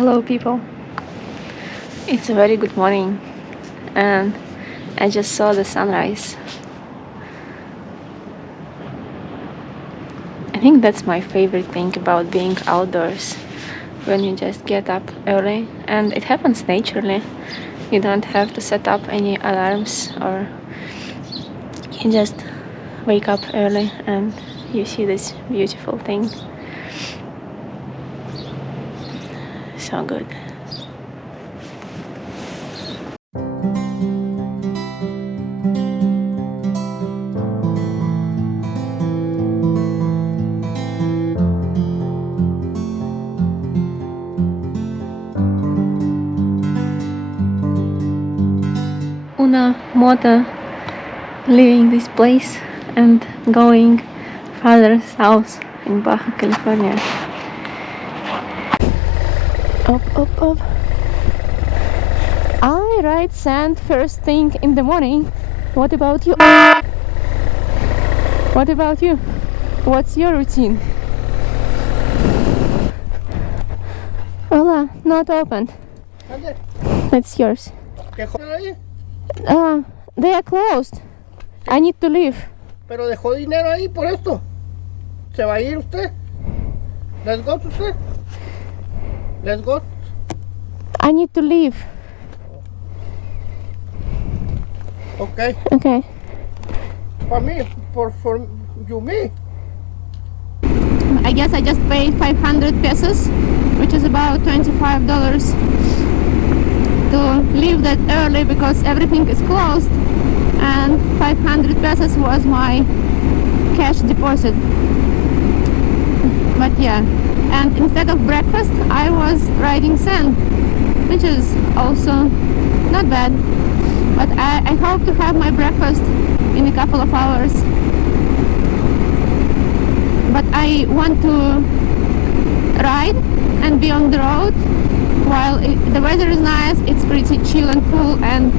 Hello people, it's a very good morning and I just saw the sunrise. I think that's my favorite thing about being outdoors, when you just get up early and it happens naturally. You don't have to set up any alarms, or you just wake up early and you see this beautiful thing. So good. Una moto leaving this place and going farther south in Baja, California. Up. I ride sand first thing in the morning. What about you? What about you? What's your routine? Hola, not open. That's yours. They are closed. I need to leave. Pero dejó dinero ahí por esto. ¿Se va a ir usted? Let's go usted. Let's go. I need to leave. Okay. Okay. For me, for you, me. I guess I just paid 500 pesos, which is about $25, to leave that early because everything is closed, and 500 pesos was my cash deposit. But yeah, and instead of breakfast I was riding sand, which is also not bad, but I hope to have my breakfast in a couple of hours. But I want to ride and be on the road while the weather is nice. It's pretty chill and cool, and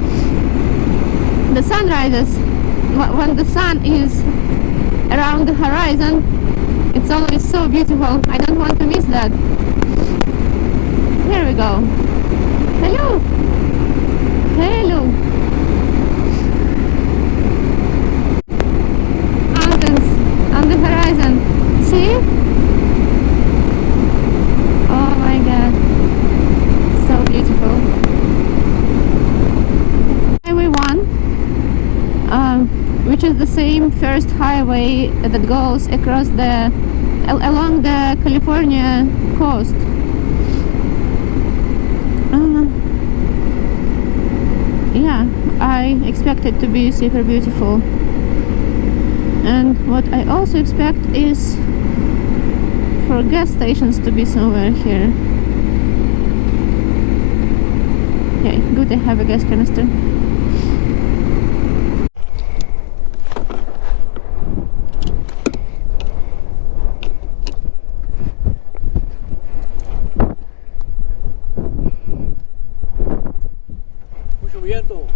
the sun rises when the sun is around the horizon. It's always so beautiful. I don't want to miss that. Here we go. Hello. Hello. Mountains on the horizon. See? Oh my god. So beautiful. Highway 1, which is the same first highway that goes across along the California coast. Yeah, I expect it to be super beautiful. And what I also expect is for gas stations to be somewhere here. Yeah, good to have a gas canister. Mucho viento.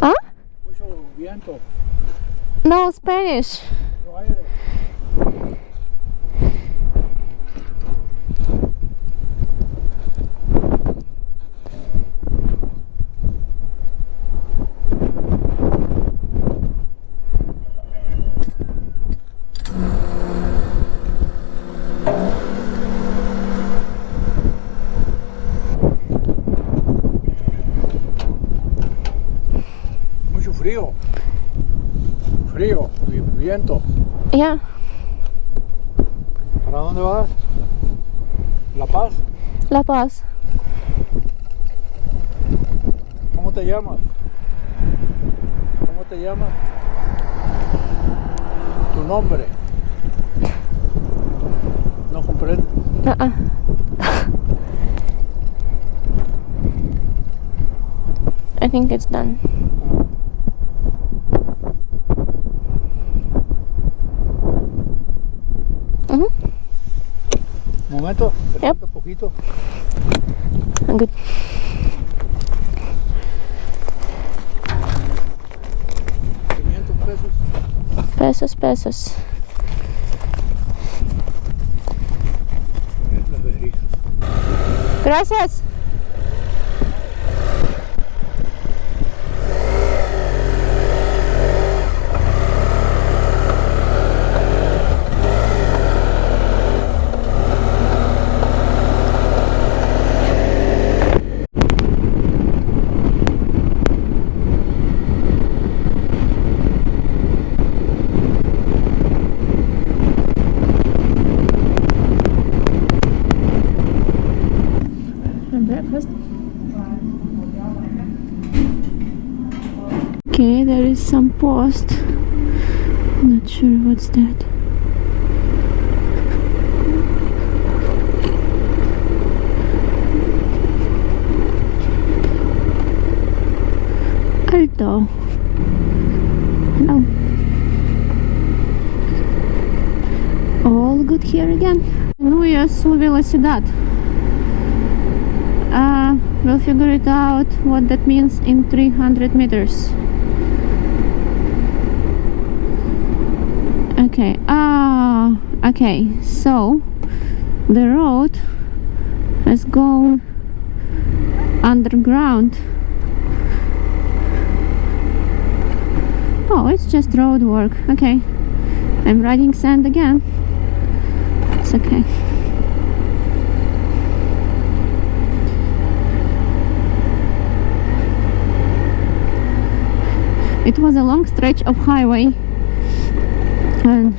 Huh? Mucho viento. No Spanish. No aire. Mucho frío. Frío, viento. Yeah. ¿Para dónde vas? La Paz. La Paz. ¿Cómo te llamas? ¿Cómo te llamas? Tu nombre. No comprendo. I think it's done. Un momento, Yep. un poquito. I'm good. $500. Pesos. Las verijas. Gracias. Breakfast. Okay, there is some post. Not sure what's that. Alto. Hello. All good here again. Ну я su velocidad. We'll figure it out what that means in 300 meters. Okay. Okay. So the road has gone underground. Oh, it's just road work. Okay. I'm riding sand again. It's okay. It was a long stretch of highway, and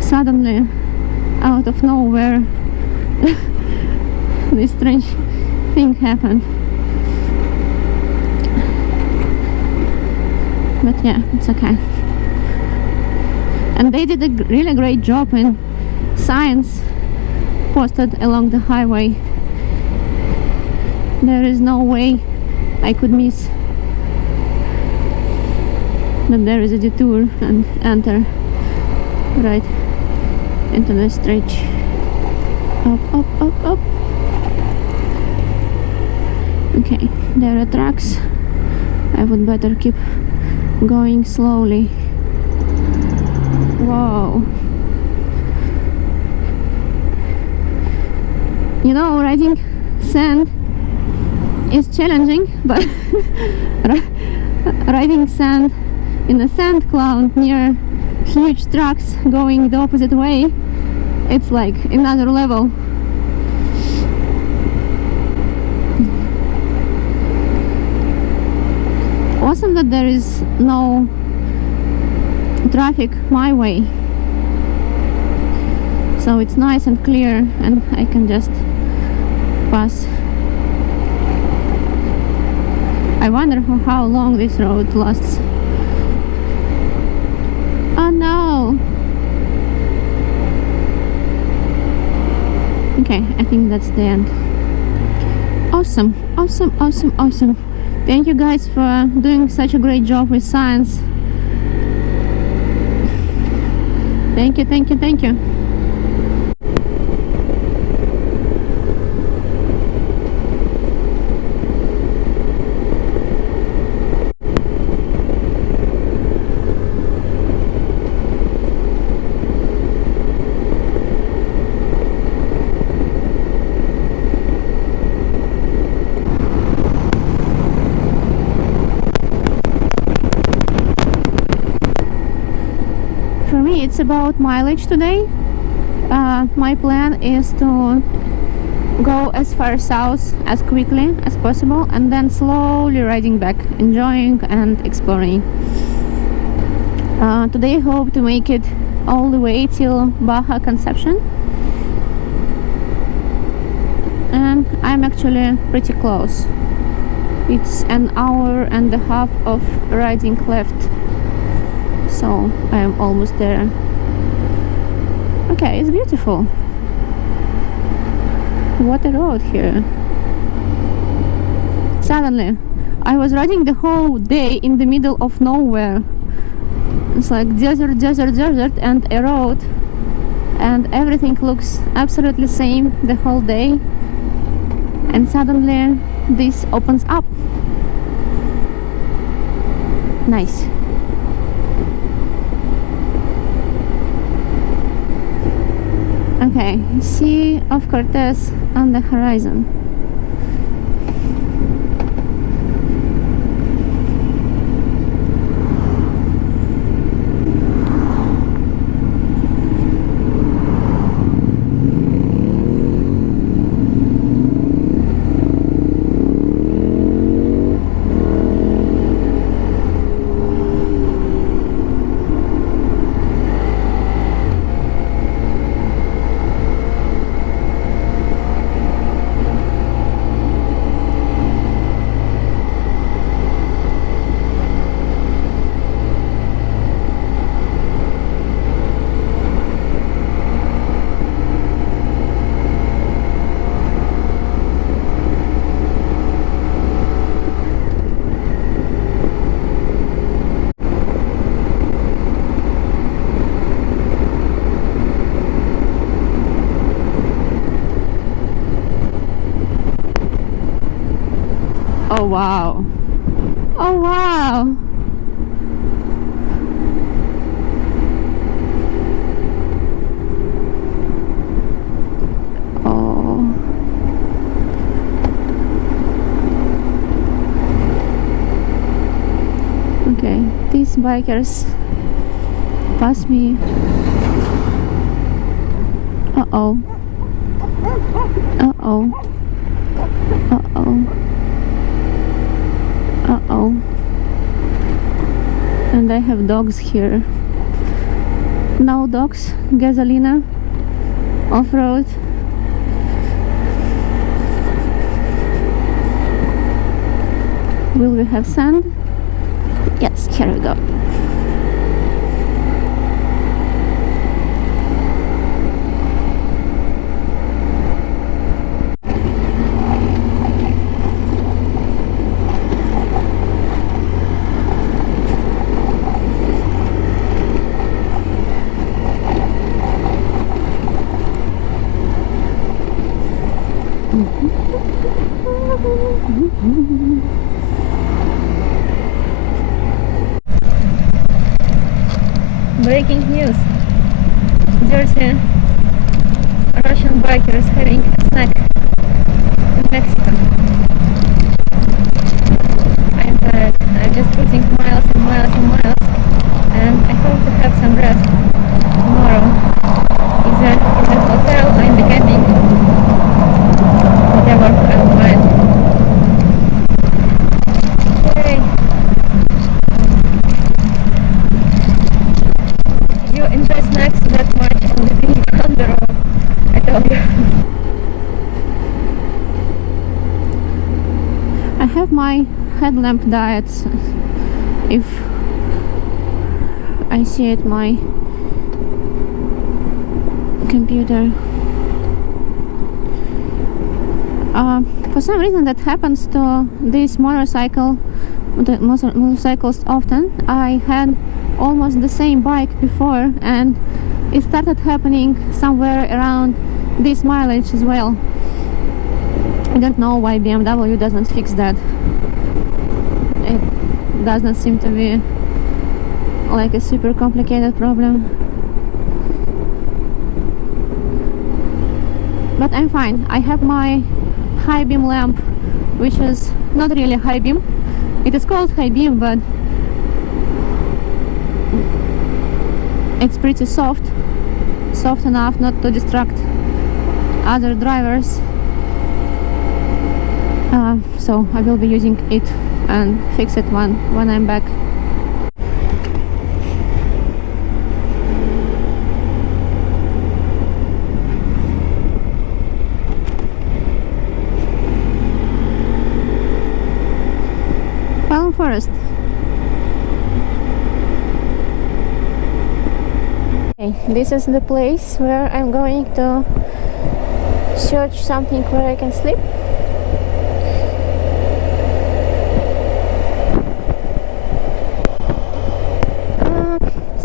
suddenly, out of nowhere, this strange thing happened. But yeah, it's okay. And they did a really great job in signs posted along the highway. There is no way I could miss that there is a detour and enter right into the stretch. Up, up, up, up. Okay, there are tracks. I would better keep going slowly. Whoa. You know, riding sand is challenging, but riding sand in a sand cloud near huge trucks going the opposite way, it's like another level. Awesome that there is no traffic my way, so it's nice and clear and I can just pass. I wonder how long this road lasts. Oh no! Okay, I think that's the end. Awesome, awesome, awesome, awesome. Thank you guys for doing such a great job with science. Thank you, thank you, thank you. For me, it's about mileage today. My plan is to go as far south as quickly as possible and then slowly riding back, enjoying and exploring. Today I hope to make it all the way till Baja Conception, and I'm actually pretty close. It's an hour and a half of riding left, so I am almost there. Okay, it's beautiful. What a road here. Suddenly, I was riding the whole day in the middle of nowhere. It's like desert, desert, desert, and a road, and everything looks absolutely same the whole day. And suddenly, this opens up. Nice. Okay, Okay, Sea of Cortez on the horizon. Oh wow. Oh wow. Oh. Okay, these bikers pass me. Uh-oh. Uh-oh. Uh-oh. Uh-oh. And I have dogs here. No dogs, gasolina, off-road. Will we have sand? Yes, here we go. Breaking news. Dirty Russian bikers having a snack in Mexico. I'm tired. I'm just putting miles and miles and miles, and I hope to have some rest tomorrow. Either in the hotel or in the camping, whatever I'll find. Yay! You enjoy snacks that much on the being on the road, I tell you. I have my headlamp diets. If I see it, my computer. For some reason that happens to this motorcycles often. I had almost the same bike before, and it started happening somewhere around this mileage as well. I don't know why BMW doesn't fix that. It does not seem to be like a super complicated problem. But I'm fine. I have my high beam lamp, which is not really high beam. It is called high beam, but it's pretty soft enough not to distract other drivers. So I will be using it and fix it when I'm back. Palm Forest. Okay, this is the place where I'm going to search something where I can sleep.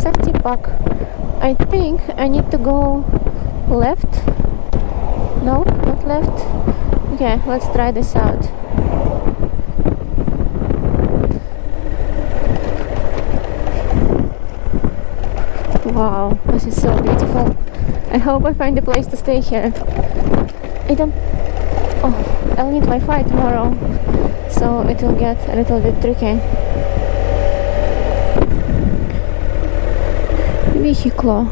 Safety pack. I think I need to go left. No, not left. Okay, let's try this out. Wow, this is so beautiful. I hope I find a place to stay here. I don't... Oh, I'll need Wi-Fi tomorrow, so it will get a little bit tricky. Vehicle.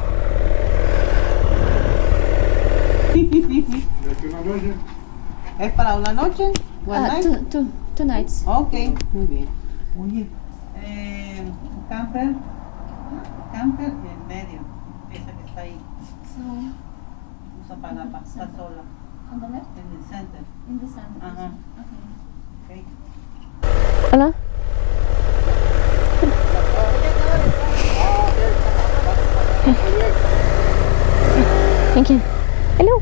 ¿Es para una noche? One night? Two nights. Ok, muy bien. Oye, camper en medio, esa que está ahí. So, Usa para la pasta sola. on the left? En el center. In the center. Ajá. Okay. Ok. Hola. Thank you. Hello.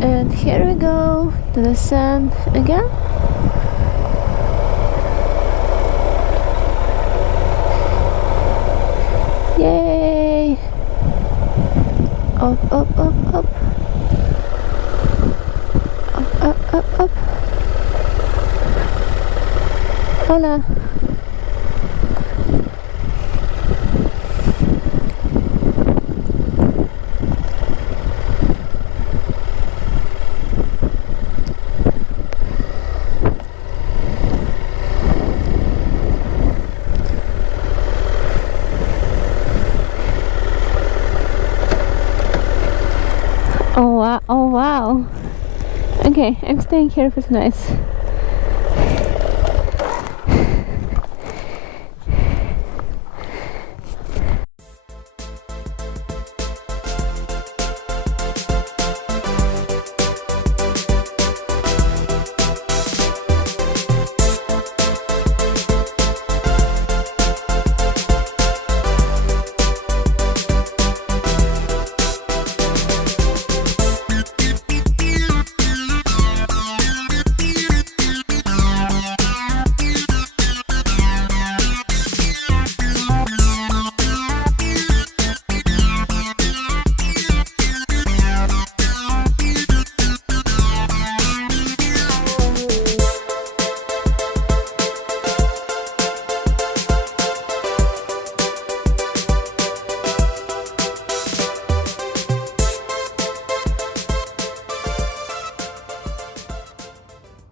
And here we go to the sand again. Yay! Up, up, up, up. Up, up, up, up. Hola. Oh wow, oh wow. Okay, I'm staying here for tonight.